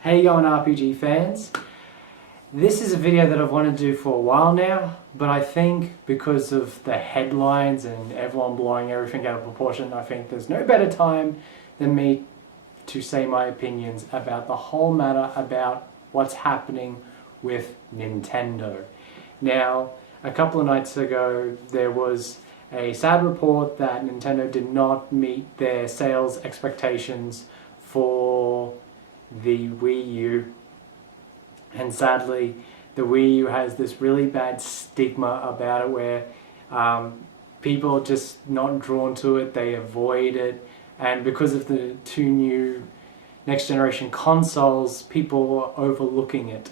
How you going, RPG fans? This is a video that I've wanted to do for a while now, but I think because of the headlines and everyone blowing everything out of proportion, I think there's no better time than me to say my opinions about the whole matter about what's happening with Nintendo. Now, a couple of nights ago, there was a sad report that Nintendo did not meet their sales expectations for the Wii U, and sadly the Wii U has this really bad stigma about it where people are just not drawn to it, they avoid it, and because of the two new next generation consoles, people are overlooking it.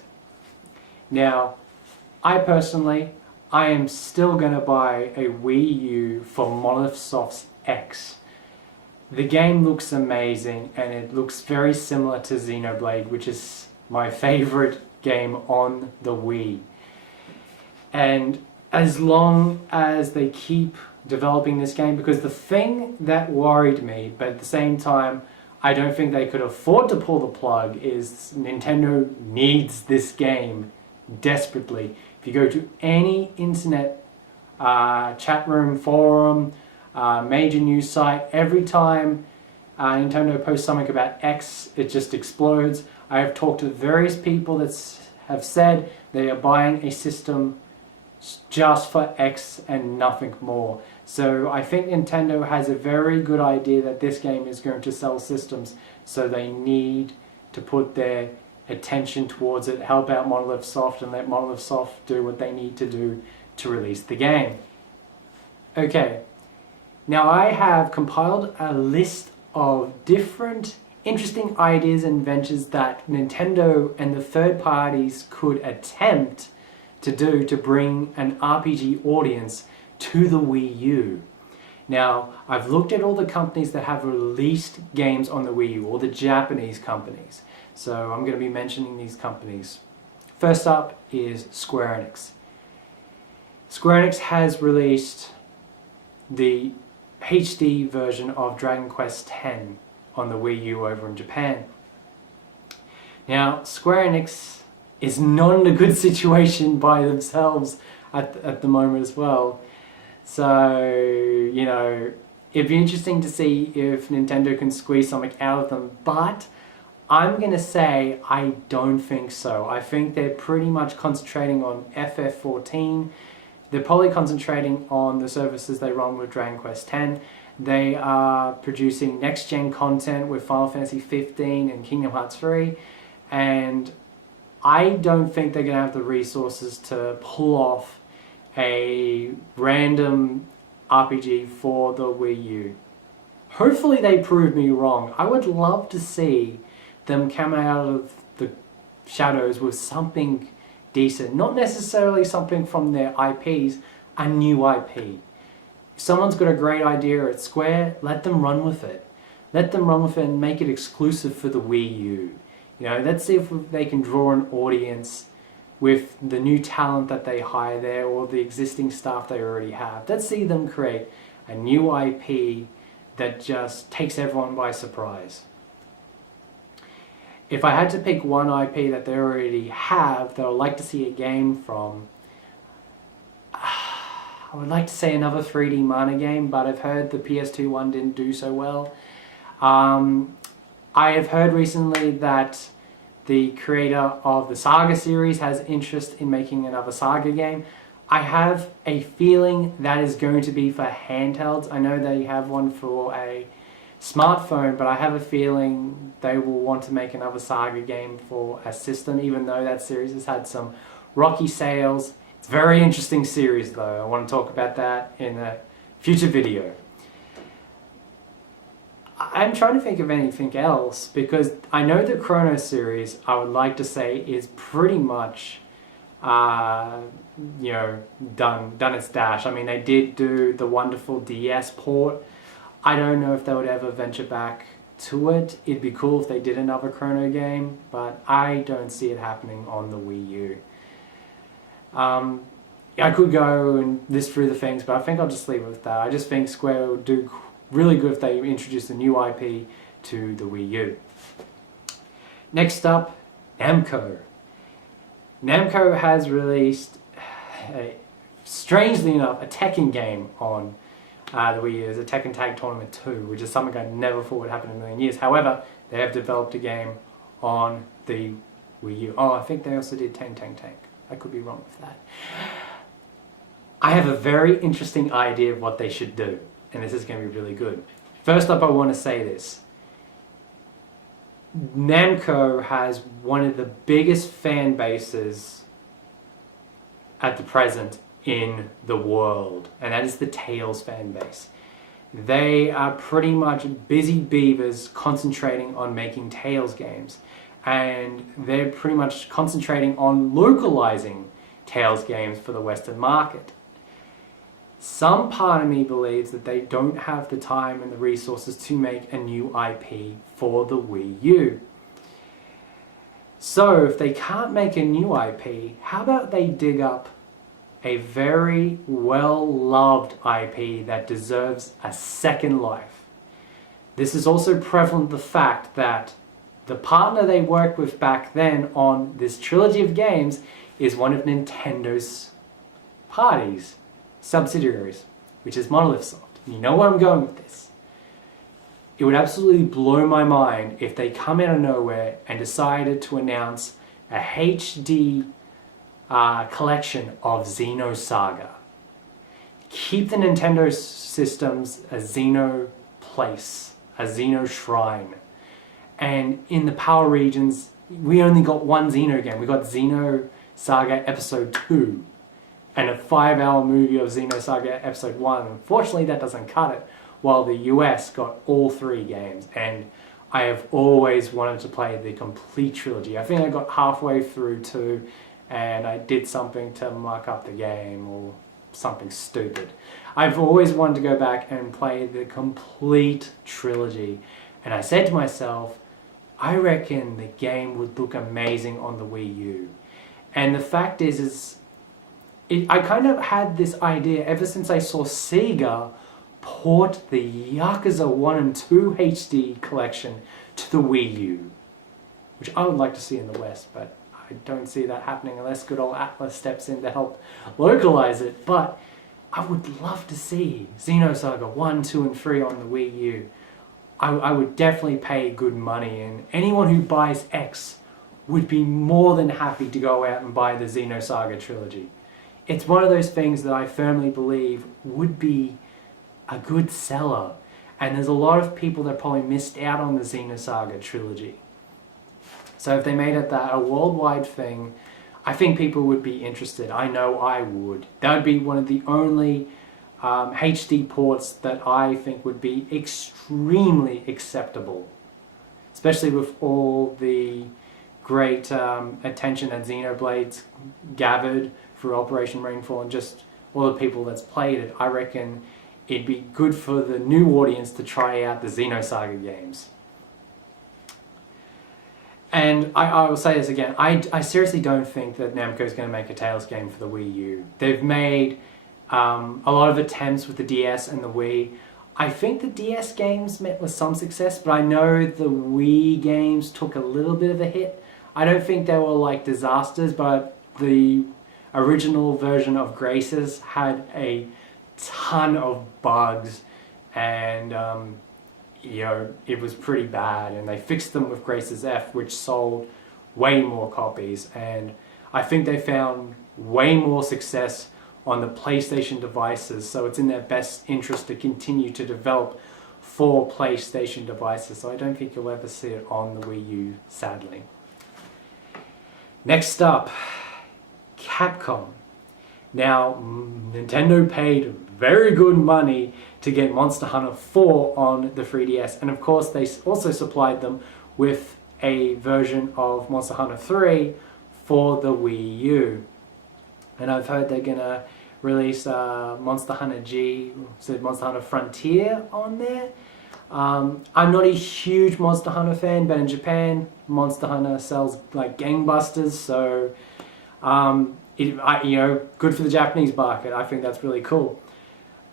Now, I am still going to buy a Wii U for Monolith Soft's X. The game looks amazing and it looks very similar to Xenoblade, which is my favorite game on the Wii. And as long as they keep developing this game, because the thing that worried me, but at the same time I don't think they could afford to pull the plug, is Nintendo needs this game desperately. If you go to any internet chat room, forum, major news site, every time Nintendo posts something about X, it just explodes. I have talked to various people that have said they are buying a system just for X and nothing more. So I think Nintendo has a very good idea that this game is going to sell systems, so they need to put their attention towards it, help out Monolith Soft and let Monolith Soft do what they need to do to release the game. Okay, now I have compiled a list of different interesting ideas and ventures that Nintendo and the third parties could attempt to do to bring an RPG audience to the Wii U. Now, I've looked at all the companies that have released games on the Wii U, all the Japanese companies. So I'm going to be mentioning these companies. First up is Square Enix. Square Enix has released the HD version of Dragon Quest X on the Wii U over in Japan. Now, Square Enix is not in a good situation by themselves at the moment as well. So, you know, it'd be interesting to see if Nintendo can squeeze something out of them, but I'm going to say I don't think so. I think they're pretty much concentrating on FF14. They're probably concentrating on the services they run with Dragon Quest X. They are producing next-gen content with Final Fantasy 15 and Kingdom Hearts 3. And I don't think they're going to have the resources to pull off a random RPG for the Wii U. Hopefully they prove me wrong. I would love to see them come out of the shadows with something decent. Not necessarily something from their IPs, a new IP. If someone's got a great idea at Square, let them run with it. Let them run with it and make it exclusive for the Wii U. You know, let's see if they can draw an audience with the new talent that they hire there or the existing staff they already have. Let's see them create a new IP that just takes everyone by surprise. If I had to pick one IP that they already have that I'd like to see a game from, I would like to say another 3D Mana game, but I've heard the PS2 one didn't do so well. I have heard recently that the creator of the Saga series has interest in making another Saga game. I have a feeling that is going to be for handhelds. I know they have one for a smartphone, but I have a feeling they will want to make another Saga game for a system, even though that series has had some rocky sales. It's a very interesting series though. I want to talk about that in a future video. I'm trying to think of anything else, because I know the Chrono series, I would like to say, is pretty much you know, done its dash. I mean, they did do the wonderful DS port. I don't know if they would ever venture back to it. It'd be cool if they did another Chrono game, but I don't see it happening on the Wii U. I could go and list through the things, but I think I'll just leave it with that. I just think Square would do really good if they introduced a new IP to the Wii U. Next up Namco. Namco has released, strangely enough, a Tekken game on the Wii U. It's a Tekken Tag Tournament 2, which is something I never thought would happen in a million years. However, they have developed a game on the Wii U. Oh, I think they also did Tang Tang Tank. I could be wrong with that. I have a very interesting idea of what they should do, and this is going to be really good. First up, I want to say this. Namco has one of the biggest fan bases at the present in the world, and that is the Tales fan base. They are pretty much busy beavers concentrating on making Tales games, and they're pretty much concentrating on localizing Tales games for the Western market. Some part of me believes that they don't have the time and the resources to make a new IP for the Wii U. So if they can't make a new IP, how about they dig up a very well-loved IP that deserves a second life? This is also prevalent the fact that the partner they worked with back then on this trilogy of games is one of Nintendo's subsidiaries, which is Monolith Soft. You know where I'm going with this. It would absolutely blow my mind if they come out of nowhere and decided to announce a HD collection of Xenosaga. Keep the Nintendo systems a Xeno place, a Xeno shrine. And in the Power regions, we only got one Xeno game. We got Xenosaga Episode 2. And a 5-hour movie of Xenosaga Episode 1. Unfortunately, that doesn't cut it, while the US got all 3 games. And I have always wanted to play the complete trilogy. I think I got halfway through 2, and I did something to muck up the game, or something stupid. I've always wanted to go back and play the complete trilogy. And I said to myself, I reckon the game would look amazing on the Wii U. And the fact is I kind of had this idea ever since I saw Sega port the Yakuza 1 and 2 HD collection to the Wii U, which I would like to see in the West, but I don't see that happening unless good old Atlas steps in to help localize it. But I would love to see Xenosaga 1, 2, and 3 on the Wii U. I would definitely pay good money, and anyone who buys X would be more than happy to go out and buy the Xenosaga trilogy. It's one of those things that I firmly believe would be a good seller, and there's a lot of people that probably missed out on the Xenosaga trilogy. So if they made it a worldwide thing, I think people would be interested. I know I would. That would be one of the only HD ports that I think would be extremely acceptable, especially with all the great attention that Xenoblade's gathered through Operation Rainfall and just all the people that's played it. I reckon it'd be good for the new audience to try out the Xenosaga games. And I will say this again, I seriously don't think that Namco's going to make a Tales game for the Wii U. They've made a lot of attempts with the DS and the Wii. I think the DS games met with some success, but I know the Wii games took a little bit of a hit. I don't think they were like disasters, but the original version of Graces had a ton of bugs, and it was pretty bad, and they fixed them with Graces F, which sold way more copies, and I think they found way more success on the PlayStation devices, so it's in their best interest to continue to develop for PlayStation devices, so I don't think you'll ever see it on the Wii U, sadly. Next up, Capcom. Now, Nintendo paid very good money to get Monster Hunter 4 on the 3DS, and of course they also supplied them with a version of Monster Hunter 3 for the Wii U. And I've heard they're gonna release Monster Hunter Monster Hunter Frontier on there. I'm not a huge Monster Hunter fan, but in Japan, Monster Hunter sells like gangbusters, so good for the Japanese market. I think that's really cool.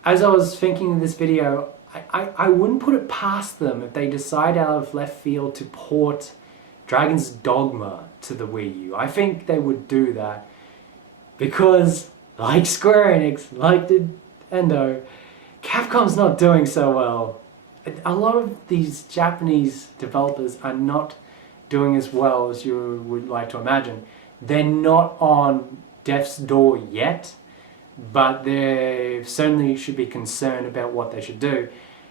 As I was thinking of this video, I wouldn't put it past them if they decide out of left field to port Dragon's Dogma to the Wii U. I think they would do that because, like Square Enix, like Nintendo, Capcom's not doing so well. A lot of these Japanese developers are not doing as well as you would like to imagine. They're not on death's door yet, but they certainly should be concerned about what they should do.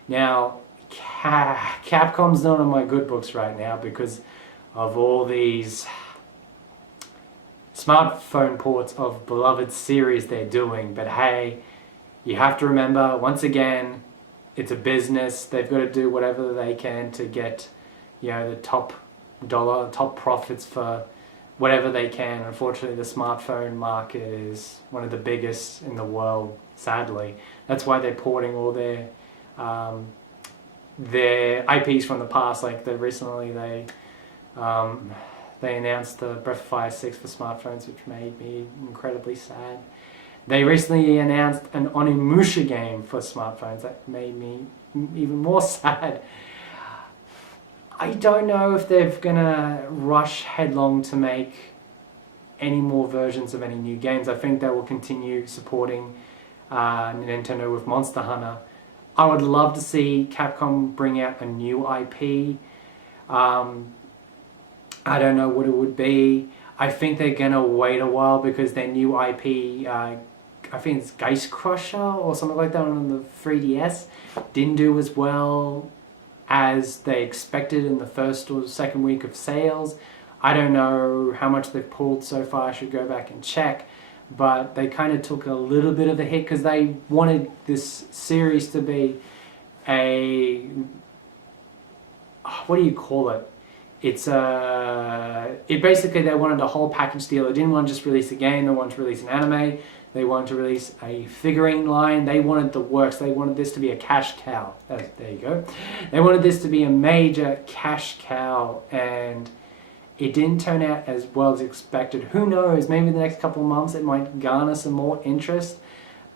Now, Capcom's not on my good books right now because of all these smartphone ports of beloved series they're doing. But hey, you have to remember, once again, it's a business. They've got to do whatever they can to get, the top dollar, top profits for whatever they can. Unfortunately, the smartphone market is one of the biggest in the world, sadly. That's why they're porting all their IPs from the past. Like recently they announced the Breath of Fire 6 for smartphones, which made me incredibly sad. They recently announced an Onimusha game for smartphones that made me even more sad. I don't know if they're gonna rush headlong to make any more versions of any new games. I think they will continue supporting Nintendo with Monster Hunter. I would love to see Capcom bring out a new IP. I don't know what it would be. I think they're gonna wait a while because their new IP, I think it's Geist Crusher or something like that on the 3DS, didn't do as well as they expected in the first or second week of sales. I don't know how much they've pulled so far. I should go back and check. But they kind of took a little bit of a hit because they wanted this series to be what do you call it? Basically they wanted a whole package deal. They didn't want to just release a game. They wanted to release an anime. They wanted to release a figurine line. They wanted the works. They wanted this to be a cash cow. There you go. They wanted this to be a major cash cow, and it didn't turn out as well as expected. Who knows? Maybe in the next couple of months it might garner some more interest.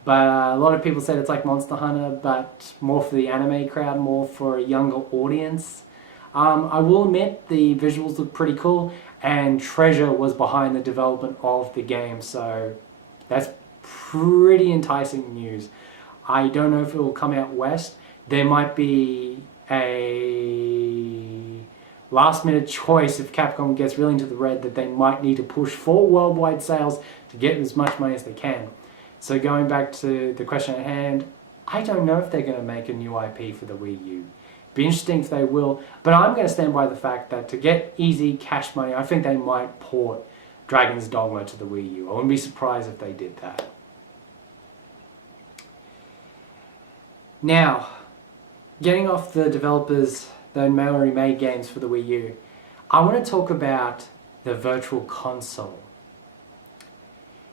But a lot of people said it's like Monster Hunter, but more for the anime crowd, more for a younger audience. I will admit the visuals look pretty cool, and Treasure was behind the development of the game, so that's pretty enticing news. I don't know if it will come out west. There might be a last minute choice if Capcom gets really into the red that they might need to push for worldwide sales to get as much money as they can. So going back to the question at hand, I don't know if they're going to make a new IP for the Wii U. Be interesting if they will, but I'm going to stand by the fact that to get easy cash money, I think they might port Dragon's Dogma to the Wii U. I wouldn't be surprised if they did that. Now, getting off the developers, the memory made games for the Wii U, I want to talk about the Virtual Console.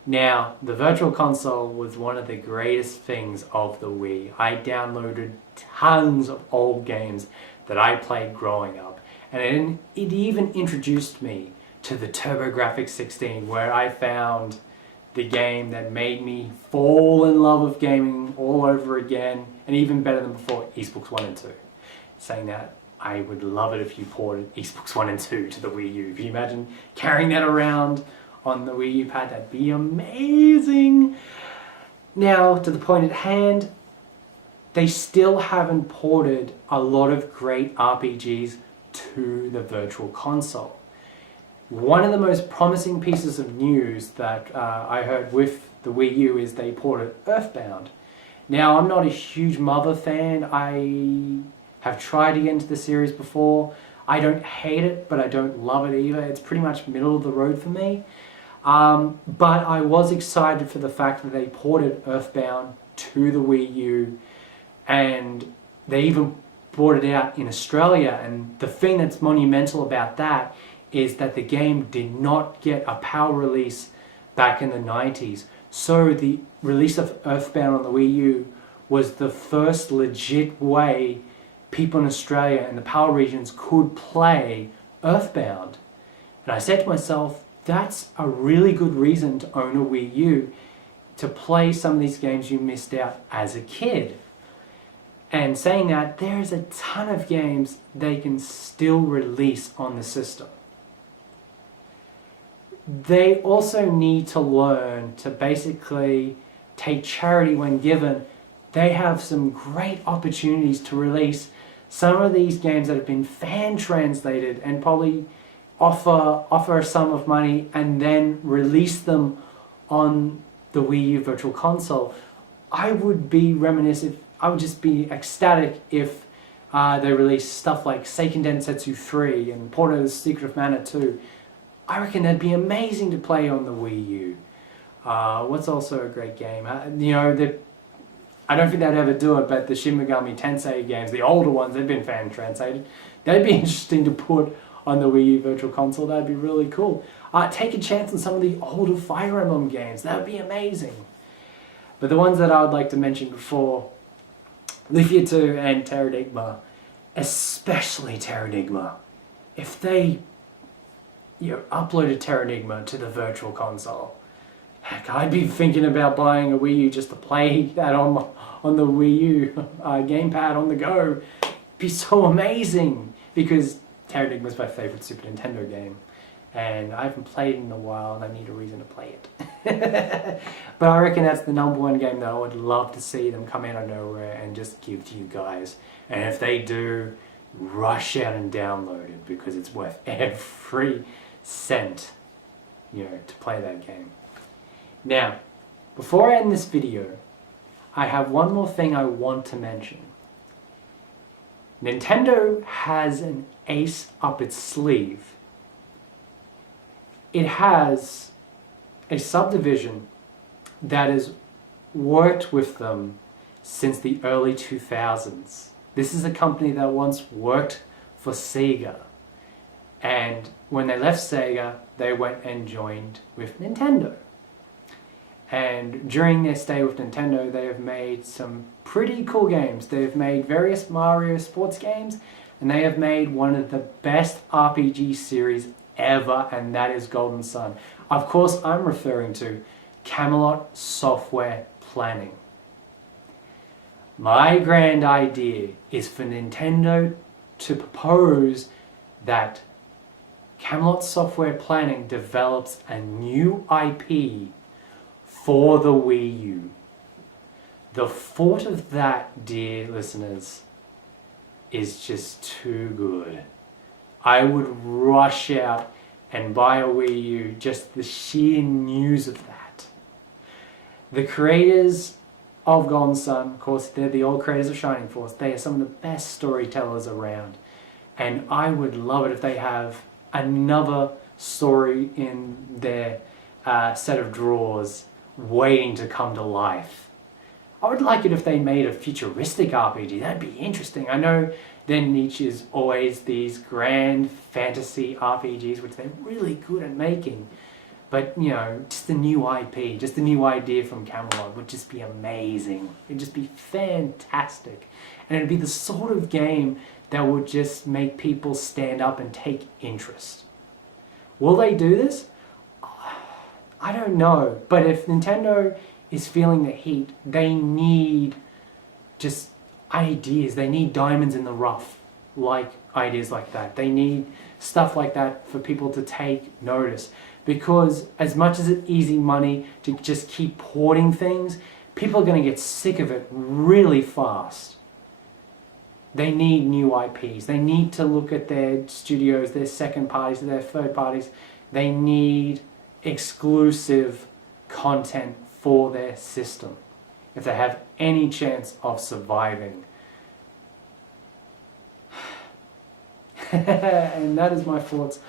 Now, the Virtual Console was one of the greatest things of the Wii. I downloaded tons of old games that I played growing up, and it even introduced me to the TurboGrafx 16, where I found the game that made me fall in love with gaming all over again, and even better than before, Eastbooks 1 and 2. Saying that, I would love it if you ported Eastbooks 1 and 2 to the Wii U. If you imagine carrying that around on the Wii U pad, that'd be amazing. Now, to the point at hand, they still haven't ported a lot of great RPGs to the Virtual Console. One of the most promising pieces of news that I heard with the Wii U is they ported Earthbound. Now, I'm not a huge Mother fan. I have tried to get into the series before. I don't hate it, but I don't love it either. It's pretty much middle of the road for me. But I was excited for the fact that they ported Earthbound to the Wii U, and they even brought it out in Australia. And the thing that's monumental about that is that the game did not get a PAL release back in the 90s. So the release of Earthbound on the Wii U was the first legit way people in Australia and the PAL regions could play Earthbound. And I said to myself, that's a really good reason to own a Wii U, to play some of these games you missed out as a kid. And saying that, there's a ton of games they can still release on the system. they also need to learn to basically take charity when given. They have some great opportunities to release some of these games that have been fan translated and probably offer a sum of money and then release them on the Wii U Virtual Console. I would be reminiscent, I would just be ecstatic if they release stuff like Seiken Densetsu 3 and Porto's Secret of Mana 2. I reckon that'd be amazing to play on the Wii U. What's also a great game? I don't think they'd ever do it, but the Shin Megami Tensei games, the older ones, they've been fan translated. They'd be interesting to put on the Wii U Virtual Console. That'd be really cool. Take a chance on some of the older Fire Emblem games. That would be amazing. But the ones that I would like to mention before, Lithia 2 and Terradigma, especially Terradigma, if they uploaded Terradigma to the Virtual Console, heck, I'd be thinking about buying a Wii U just to play that on the Wii U gamepad on the go. It'd be so amazing, because Terradigma is my favourite Super Nintendo game, and I haven't played it in a while and I need a reason to play it. But I reckon that's the #1 game that I would love to see them come out of nowhere and just give to you guys. And if they do, rush out and download it, because it's worth every cent, to play that game. Now, before I end this video, I have one more thing I want to mention. Nintendo has an ace up its sleeve. It has a subdivision that has worked with them since the early 2000s. This is a company that once worked for Sega. And when they left Sega, they went and joined with Nintendo. And during their stay with Nintendo, they have made some pretty cool games. They've made various Mario sports games, and they have made one of the best RPG series ever, and that is Golden Sun. Of course, I'm referring to Camelot Software Planning. My grand idea is for Nintendo to propose that Camelot Software Planning develops a new IP for the Wii U. The thought of that, dear listeners, is just too good. I would rush out and buy a Wii U, just the sheer news of that. The creators of Golden Sun, of course, they're the old creators of Shining Force. They are some of the best storytellers around. And I would love it if they have another story in their set of drawers waiting to come to life. I would like it if they made a futuristic RPG. That'd be interesting. I know their niche is always these grand fantasy RPGs, which they're really good at making. But, just a new IP, just a new idea from Camelot would just be amazing. It'd just be fantastic. And it'd be the sort of game that would just make people stand up and take interest. Will they do this? I don't know. But if Nintendo is feeling the heat, they need just ideas. They need diamonds in the rough, like ideas like that. They need stuff like that for people to take notice. Because as much as it's easy money to just keep porting things, people are going to get sick of it really fast. They need new IPs. They need to look at their studios, their second parties, their third parties. They need exclusive content for their system if they have any chance of surviving. And that is my thoughts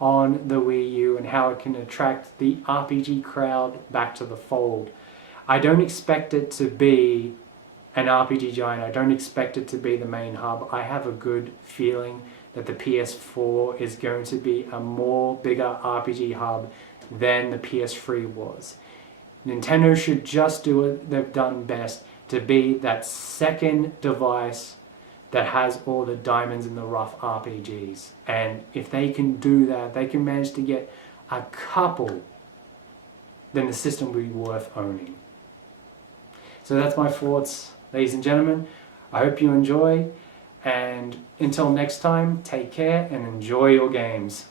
on the Wii U and how it can attract the RPG crowd back to the fold. I don't expect it to be an RPG giant. I don't expect it to be the main hub. I have a good feeling that the PS4 is going to be a more bigger RPG hub than the PS3 was. Nintendo should just do what they've done best, to be that second device that has all the diamonds in the rough RPGs. And if they can do that, they can manage to get a couple, then the system will be worth owning. So that's my thoughts, ladies and gentlemen. I hope you enjoy, and until next time, take care and enjoy your games.